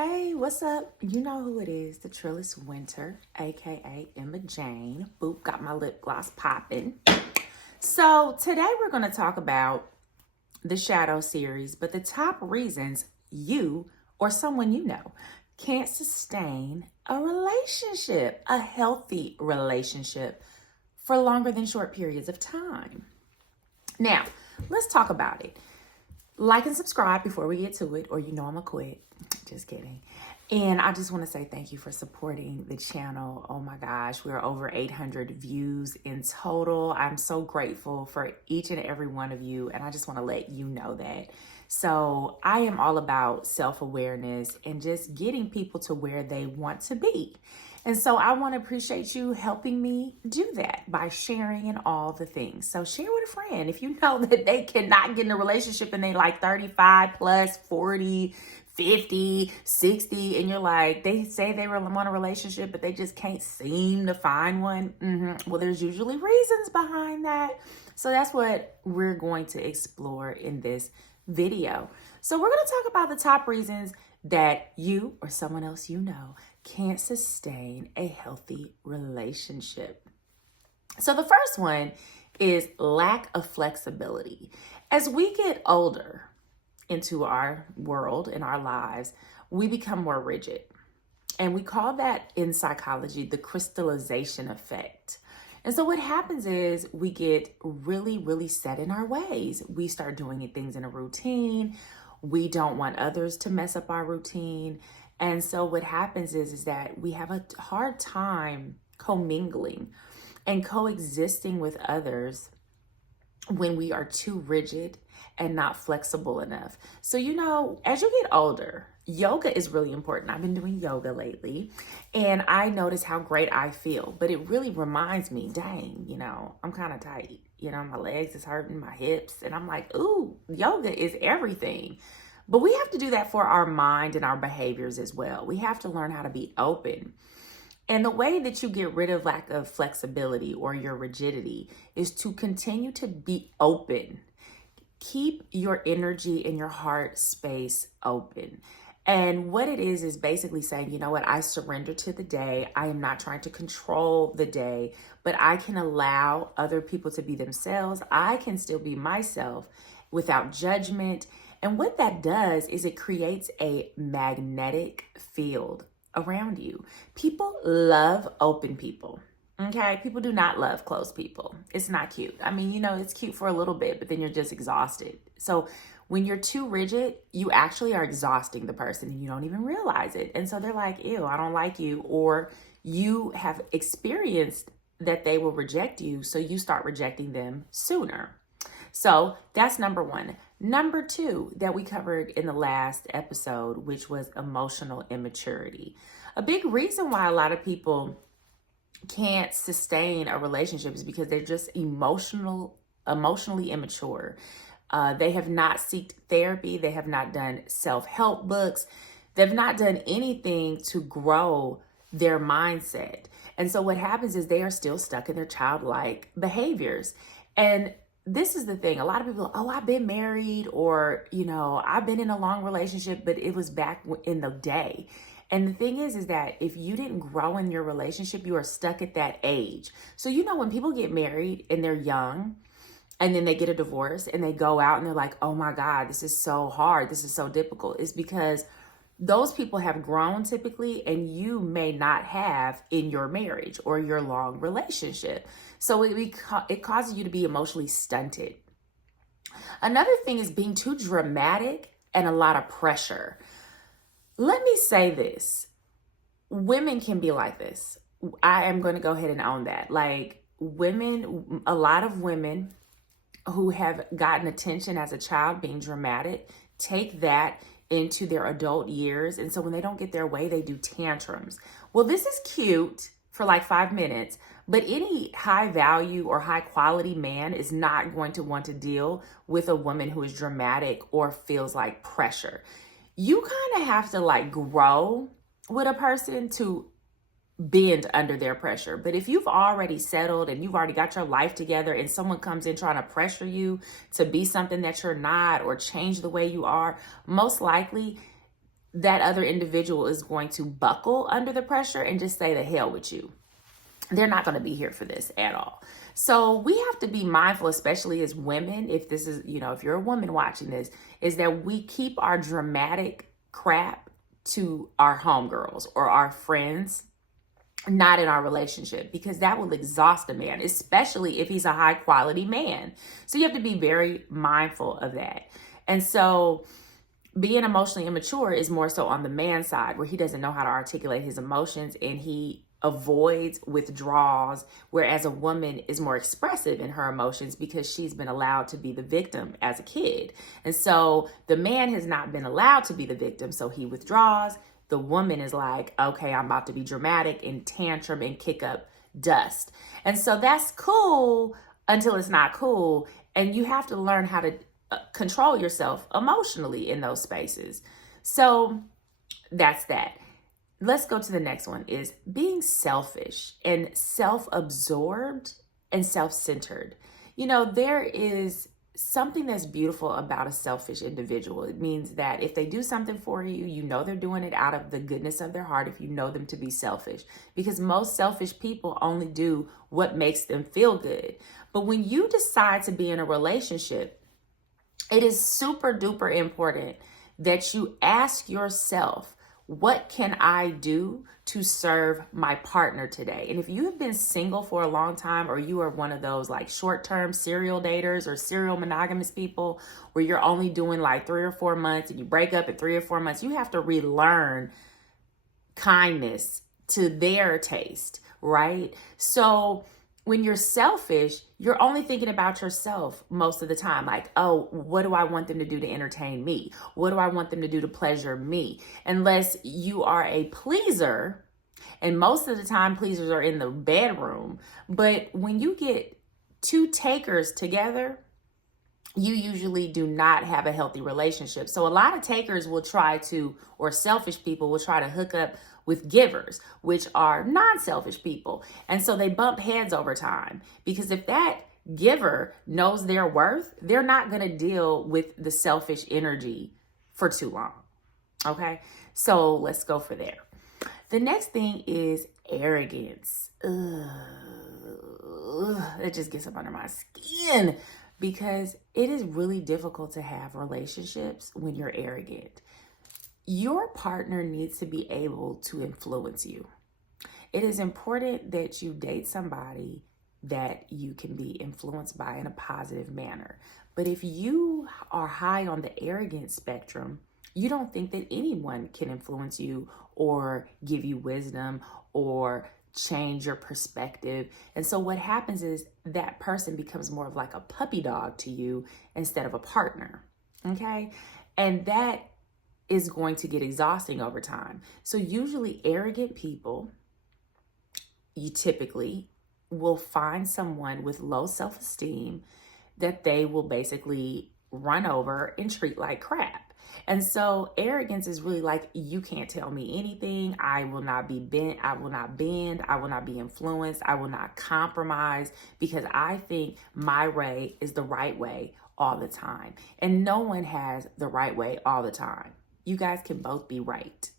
Hey, what's up? You know who it is, the Trillis Winter, aka Emma Jane. Boop, got my lip gloss popping. So, today we're going to talk about the Shadow series, but the top reasons you or someone you know can't sustain a relationship, a healthy relationship, for longer than short periods of time. Now, let's talk about it. Like and subscribe before we get to it, or I'm gonna quit. Just kidding. And I just want to say thank you for supporting the channel. Oh my gosh, we're over 800 views in total. I'm so grateful for each and every one of you, and I just want to let you know that. So I am all about self-awareness and just getting people to where they want to be. And so I want to appreciate you helping me do that by sharing and all the things. So share with a friend if you know that they cannot get in a relationship and they like 35 plus, 40, 50, 60, and you're like, they say they want a relationship, but they just can't seem to find one. Well, there's usually reasons behind that. So that's what we're going to explore in this video. So we're going to talk about the top reasons that you or someone else you know can't sustain a healthy relationship. So the first one is lack of flexibility. As we get older into our world, in our lives, we become more rigid. And we call that in psychology the crystallization effect. And so what happens is we get really, really set in our ways. We start doing things in a routine. We don't want others to mess up our routine. And so what happens is that we have a hard time commingling and coexisting with others when we are too rigid and not flexible enough. So, as you get older, yoga is really important. I've been doing yoga lately, and I notice how great I feel, but it really reminds me, dang, I'm kind of tight. My legs is hurting, my hips, and I'm like, ooh, yoga is everything. But we have to do that for our mind and our behaviors as well. We have to learn how to be open. And the way that you get rid of lack of flexibility or your rigidity is to continue to be open. Keep your energy and your heart space open. And what it is basically saying, you know what, I surrender to the day. I am not trying to control the day, but I can allow other people to be themselves. I can still be myself without judgment. And what that does is it creates a magnetic field around you. People love open people. Okay, people do not love closed people. It's not cute. I mean, it's cute for a little bit, but then you're just exhausted. So when you're too rigid, you actually are exhausting the person and you don't even realize it. And so they're like, ew, I don't like you. Or you have experienced that they will reject you, so you start rejecting them sooner. So that's number one. Number two that we covered in the last episode, which was emotional immaturity. A big reason why a lot of people can't sustain a relationship is because they're just emotionally immature. They have not sought therapy. They have not done self-help books. They've not done anything to grow their mindset. And so what happens is they are still stuck in their childlike behaviors. And this is the thing. A lot of people, oh, I've been married, or, I've been in a long relationship, but it was back in the day. And the thing is that if you didn't grow in your relationship, you are stuck at that age. So, when people get married and they're young and then they get a divorce and they go out and they're like, oh my God, this is so hard. This is so difficult. It's because those people have grown typically, and you may not have in your marriage or your long relationship. So it causes you to be emotionally stunted. Another thing is being too dramatic and a lot of pressure. Let me say this. Women can be like this. I am going to go ahead and own that. Like women, a lot of women who have gotten attention as a child being dramatic, take that into their adult years. And so when they don't get their way, they do tantrums. Well, this is cute for like 5 minutes, but any high value or high quality man is not going to want to deal with a woman who is dramatic or feels like pressure. You kind of have to like grow with a person to bend under their pressure. But if you've already settled and you've already got your life together and someone comes in trying to pressure you to be something that you're not or change the way you are, most likely that other individual is going to buckle under the pressure and just say the hell with you. They're not going to be here for this at all. So we have to be mindful, especially as women, if this is, if you're a woman watching this, is that we keep our dramatic crap to our homegirls or our friends, not in our relationship, because that will exhaust a man, especially if he's a high quality man. So you have to be very mindful of that. And so being emotionally immature is more so on the man's side, where he doesn't know how to articulate his emotions and he avoids, withdraws, whereas a woman is more expressive in her emotions because she's been allowed to be the victim as a kid. And so the man has not been allowed to be the victim, so he withdraws. The woman is like, okay, I'm about to be dramatic and tantrum and kick up dust. And so that's cool until it's not cool. And you have to learn how to control yourself emotionally in those spaces. So that's that. Let's go to the next one, is being selfish and self-absorbed and self-centered. There is something that's beautiful about a selfish individual. It means that if they do something for you, they're doing it out of the goodness of their heart if you know them to be selfish. Because most selfish people only do what makes them feel good. But when you decide to be in a relationship, it is super duper important that you ask yourself, what can I do to serve my partner today? And if you have been single for a long time, or you are one of those like short-term serial daters or serial monogamous people where you're only doing like 3 or 4 months and you break up in 3 or 4 months, you have to relearn kindness to their taste, right? So when you're selfish, you're only thinking about yourself most of the time. Like, oh, what do I want them to do to entertain me? What do I want them to do to pleasure me? Unless you are a pleaser, and most of the time pleasers are in the bedroom. But when you get 2 takers together, you usually do not have a healthy relationship. So a lot of takers will try to, or selfish people will try to hook up with givers, which are non-selfish people. And so they bump heads over time, because if that giver knows their worth, they're not going to deal with the selfish energy for too long. Okay, so let's go for there. The next thing is arrogance. It just gets up under my skin, because it is really difficult to have relationships when you're arrogant. Your partner needs to be able to influence you. It is important that you date somebody that you can be influenced by in a positive manner. But if you are high on the arrogant spectrum, you don't think that anyone can influence you or give you wisdom or change your perspective. And so what happens is that person becomes more of like a puppy dog to you instead of a partner. Okay? And that is going to get exhausting over time. So usually arrogant people, you typically will find someone with low self-esteem that they will basically run over and treat like crap. And so arrogance is really like, you can't tell me anything. I will not be bent. I will not bend. I will not be influenced. I will not compromise, because I think my way is the right way all the time. And no one has the right way all the time. You guys can both be right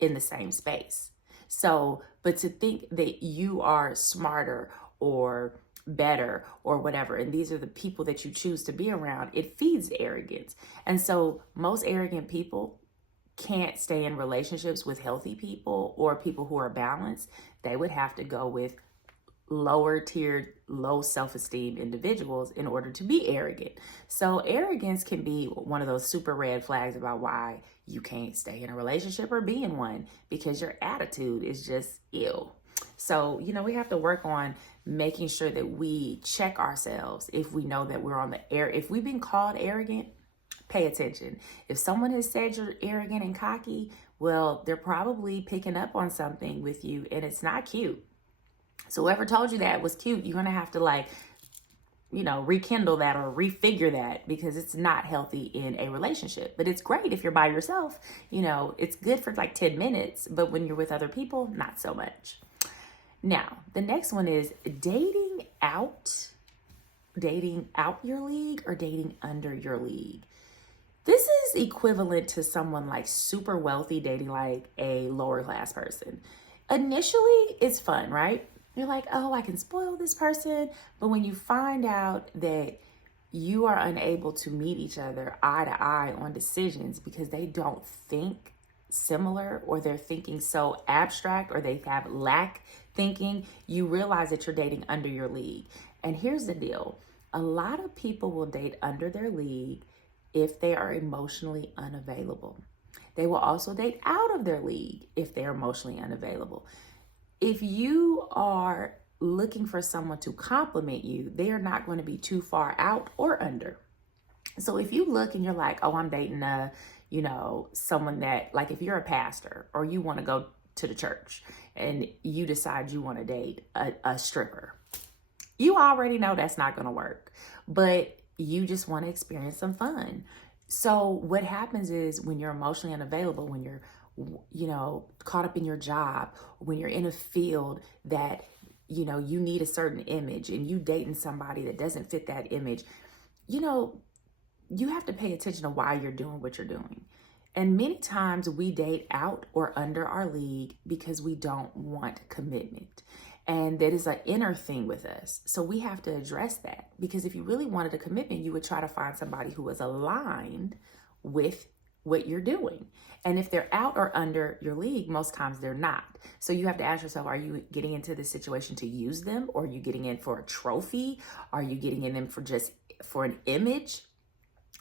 in the same space. So, but to think that you are smarter or better or whatever, and these are the people that you choose to be around, it feeds arrogance. And so most arrogant people can't stay in relationships with healthy people or people who are balanced. They would have to go with lower tiered, low self-esteem individuals in order to be arrogant. So arrogance can be one of those super red flags about why you can't stay in a relationship or be in one, because your attitude is just ill. So, we have to work on making sure that we check ourselves if we know that we're on the air. If we've been called arrogant, pay attention. If someone has said you're arrogant and cocky, well, they're probably picking up on something with you, and it's not cute. So whoever told you that was cute, you're going to have to rekindle that or refigure that, because it's not healthy in a relationship. But it's great if you're by yourself. It's good for like 10 minutes, but when you're with other people, not so much. Now, the next one is dating out your league or dating under your league. This is equivalent to someone like super wealthy dating like a lower class person. Initially, it's fun, right? You're like, oh, I can spoil this person. But when you find out that you are unable to meet each other eye to eye on decisions because they don't think similar, or they're thinking so abstract, or they have lack thinking, you realize that you're dating under your league. And here's the deal. A lot of people will date under their league if they are emotionally unavailable. They will also date out of their league if they're emotionally unavailable. If you are looking for someone to compliment you, they are not going to be too far out or under. So if you look and you're like, oh, I'm dating someone that, like, if you're a pastor or you want to go to the church and you decide you want to date a stripper, you already know that's not going to work, but you just want to experience some fun. So what happens is when you're emotionally unavailable, when you're, caught up in your job, when you're in a field that, you need a certain image and you dating somebody that doesn't fit that image, you have to pay attention to why you're doing what you're doing. And many times we date out or under our league because we don't want commitment. And that is an inner thing with us. So we have to address that, because if you really wanted a commitment, you would try to find somebody who is aligned with what you're doing. And if they're out or under your league, most times they're not. So you have to ask yourself, are you getting into this situation to use them? Or are you getting in for a trophy? Are you getting in them for an image?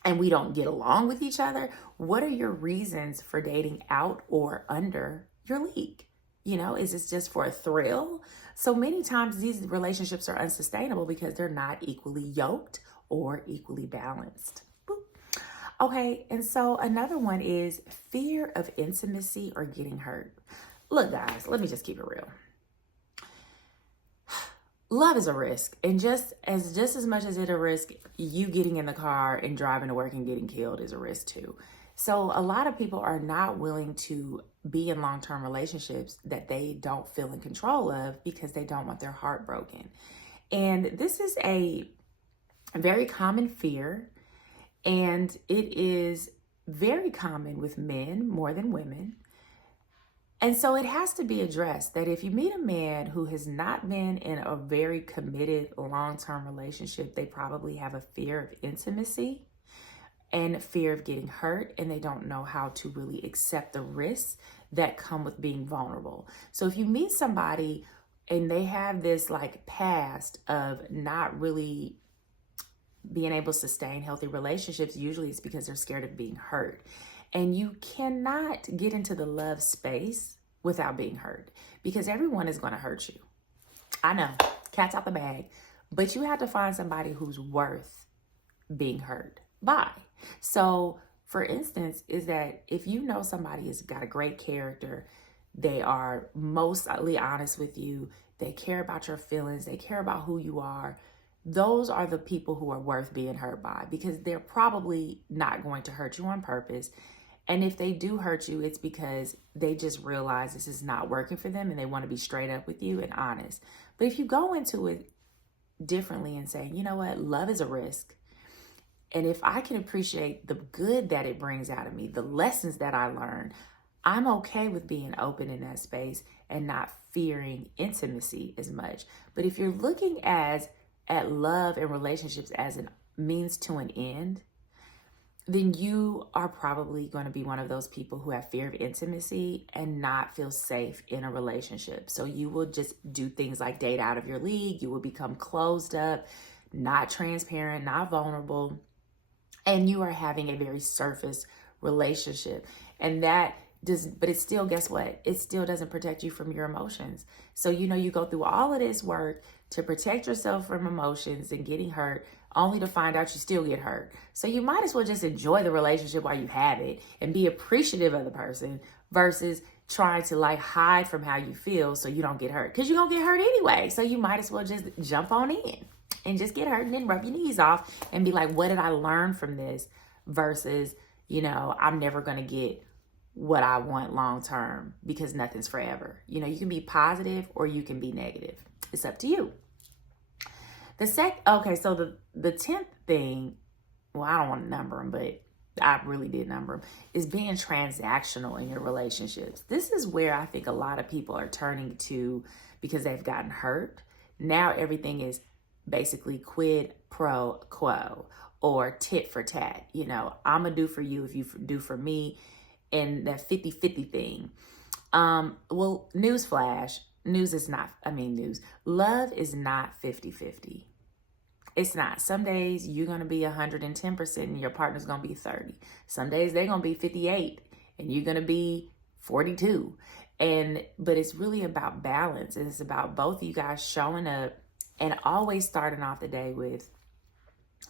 And we don't get along with each other? What are your reasons for dating out or under your league? Is this just for a thrill? So many times these relationships are unsustainable because they're not equally yoked or equally balanced. Boop. Okay, and so another one is fear of intimacy or getting hurt. Look, guys, let me just keep it real. Love is a risk, and just as much as it's a risk, you getting in the car and driving to work and getting killed is a risk too. So a lot of people are not willing to be in long-term relationships that they don't feel in control of because they don't want their heart broken. And this is a very common fear, and it is very common with men more than women. And so it has to be addressed that if you meet a man who has not been in a very committed long-term relationship, they probably have a fear of intimacy and fear of getting hurt, and they don't know how to really accept the risks that come with being vulnerable. So if you meet somebody and they have this like past of not really being able to sustain healthy relationships, usually it's because they're scared of being hurt. And you cannot get into the love space without being hurt, because everyone is going to hurt you. I know, cat's out the bag, but you have to find somebody who's worth being hurt by. So for instance, is that if you know somebody has got a great character, they are mostly honest with you, they care about your feelings, they care about who you are, those are the people who are worth being hurt by, because they're probably not going to hurt you on purpose. And if they do hurt you, it's because they just realize this is not working for them and they want to be straight up with you and honest. But if you go into it differently and say, you know what, love is a risk. And if I can appreciate the good that it brings out of me, the lessons that I learned, I'm okay with being open in that space and not fearing intimacy as much. But if you're looking at love and relationships as a means to an end, then you are probably going to be one of those people who have fear of intimacy and not feel safe in a relationship. So you will just do things like date out of your league. You will become closed up, not transparent, not vulnerable, and you are having a very surface relationship. And but it still, guess what? It still doesn't protect you from your emotions. So, you go through all of this work to protect yourself from emotions and getting hurt, only to find out you still get hurt. So you might as well just enjoy the relationship while you have it and be appreciative of the person versus trying to hide from how you feel so you don't get hurt, because you're going to get hurt anyway. So you might as well just jump on in and just get hurt and then rub your knees off and be like, what did I learn from this? Versus, I'm never going to get what I want long term, because nothing's forever. You can be positive or you can be negative. It's up to you. So the 10th thing, well, I don't want to number them, but I really did number them, is being transactional in your relationships. This is where I think a lot of people are turning to because they've gotten hurt. Now everything is basically quid pro quo or tit for tat. You know, I'm going to do for you if you do for me, and that 50-50 thing. Well, newsflash, love is not 50-50. It's not. Some days you're going to be 110% and your partner's going to be 30. Some days they're going to be 58 and you're going to be 42. But it's really about balance. And it's about both of you guys showing up and always starting off the day with,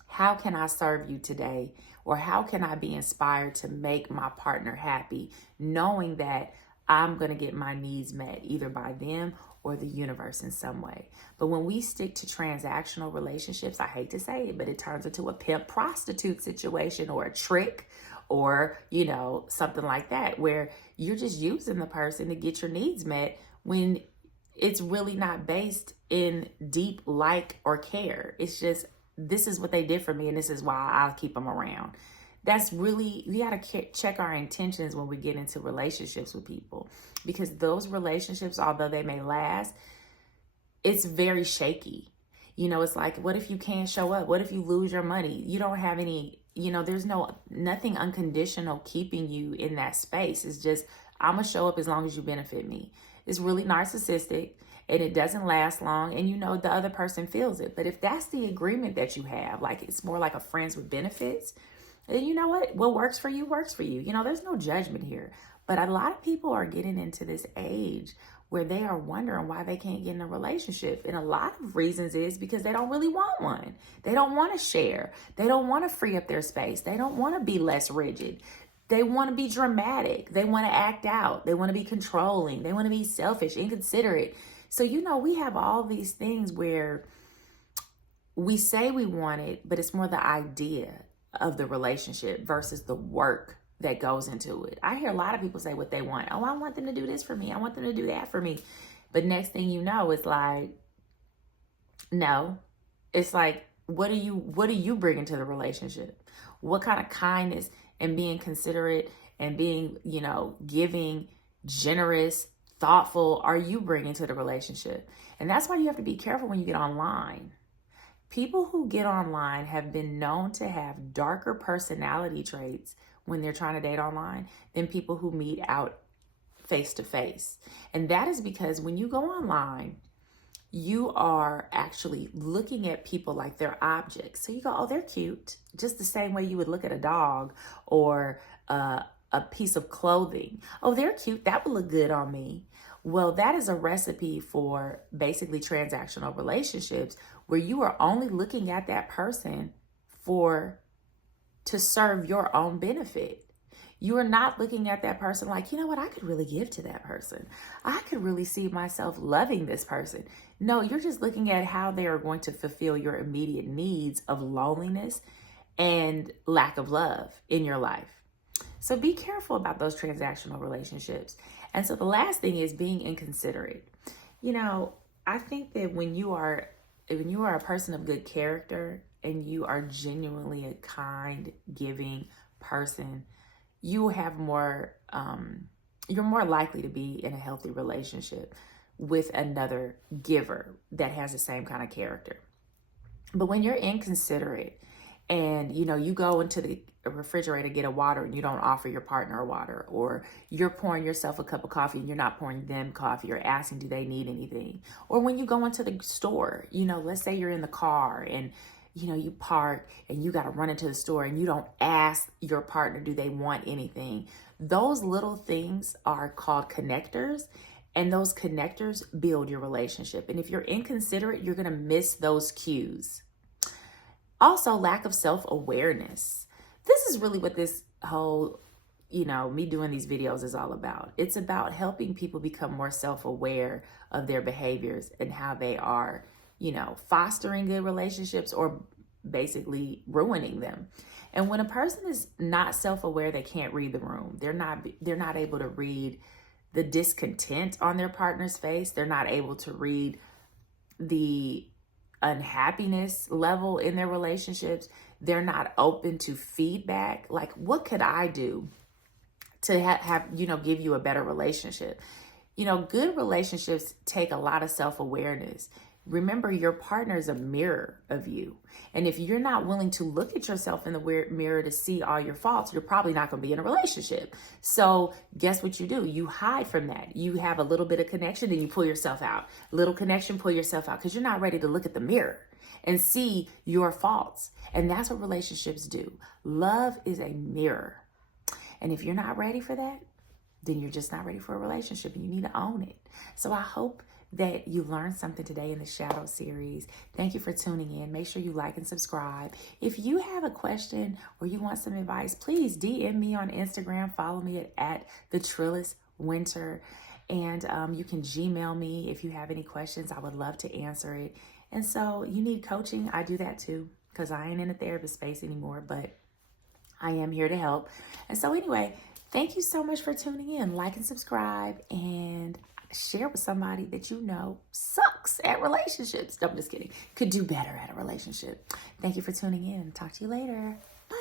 how can I serve you today? Or how can I be inspired to make my partner happy, knowing that I'm going to get my needs met either by them or the universe in some way. But when we stick to transactional relationships, I hate to say it, but it turns into a pimp prostitute situation or a trick or, you know, something like that, where you're just using the person to get your needs met when it's really not based in deep like or care. It's just, this is what they did for me and this is why I'll keep them around. That's really, we got to check our intentions when we get into relationships with people, because those relationships, although they may last, it's very shaky. You know, it's like, what if you can't show up? What if you lose your money? You don't have any, you know, there's nothing unconditional keeping you in that space. It's just, I'm going to show up as long as you benefit me. It's really narcissistic and it doesn't last long. And you know, the other person feels it. But if that's the agreement that you have, like it's more like a friends with benefits, then you know what works for you works for you. You know, there's no judgment here. But a lot of people are getting into this age where they are wondering why they can't get in a relationship. And a lot of reasons is because they don't really want one. They don't want to share. They don't want to free up their space. They don't want to be less rigid. They want to be dramatic. They want to act out. They want to be controlling. They want to be selfish, inconsiderate. So, you know, we have all these things where we say we want it, but it's more the idea of the relationship versus the work that goes into it. I hear a lot of people say what they want. Oh, I want them to do this for me. I want them to do that for me. But next thing you know, it's like, no. It's like, what are you bringing to the relationship? What kind of kindness and being considerate and being, you know, giving, generous, thoughtful are you bringing to the relationship? And that's why you have to be careful when you get online. People who get online have been known to have darker personality traits when they're trying to date online than people who meet out face to face. And that is because when you go online, you are actually looking at people like they're objects. So you go, oh, they're cute. Just the same way you would look at a dog or a piece of clothing. Oh, they're cute. That would look good on me. Well, that is a recipe for basically transactional relationships where you are only looking at that person to serve your own benefit. You are not looking at that person like, you know what, I could really give to that person. I could really see myself loving this person. No, you're just looking at how they are going to fulfill your immediate needs of loneliness and lack of love in your life. So be careful about those transactional relationships. And so the last thing is being inconsiderate. You know, I think that when you are a person of good character and you are genuinely a kind, giving person, you have more, you're more likely to be in a healthy relationship with another giver that has the same kind of character. But when you're inconsiderate and, you know, you go into the refrigerator, get a water and you don't offer your partner a water, or you're pouring yourself a cup of coffee and you're not pouring them coffee or asking, do they need anything? Or when you go into the store, you know, let's say you're in the car and, you know, you park and you got to run into the store and you don't ask your partner, do they want anything? Those little things are called connectors, and those connectors build your relationship. And if you're inconsiderate, you're going to miss those cues. Also, lack of self-awareness. This is really what this whole, you know, me doing these videos is all about. It's about helping people become more self-aware of their behaviors and how they are, you know, fostering good relationships or basically ruining them. And when a person is not self-aware, they can't read the room. They're not able to read the discontent on their partner's face. They're not able to read the unhappiness level in their relationships. they're not open to feedback. Like, what could I do to have, give you a better relationship? Good relationships take a lot of self-awareness. Remember, your partner is a mirror of you. And if you're not willing to look at yourself in the mirror to see all your faults, you're probably not going to be in a relationship. So guess what you do? You hide from that. You have a little bit of connection, then you pull yourself out. Little connection, pull yourself out, because you're not ready to look at the mirror and see your faults. And that's what relationships do. Love is a mirror. And if you're not ready for that, then you're just not ready for a relationship, and you need to own it. So I hope that you learned something today in the Shadow series. Thank you for tuning in. Make sure you like and subscribe. If you have a question or you want some advice, please DM me on Instagram. Follow me at the Trillis Winter. And you can Gmail me if you have any questions. I would love to answer it. And so you need coaching. I do that too, because I ain't in a therapist space anymore, but I am here to help. And so anyway, thank you so much for tuning in. Like and subscribe and share with somebody that you know sucks at relationships. No, I'm just kidding. Could do better at a relationship. Thank you for tuning in. Talk to you later. Bye.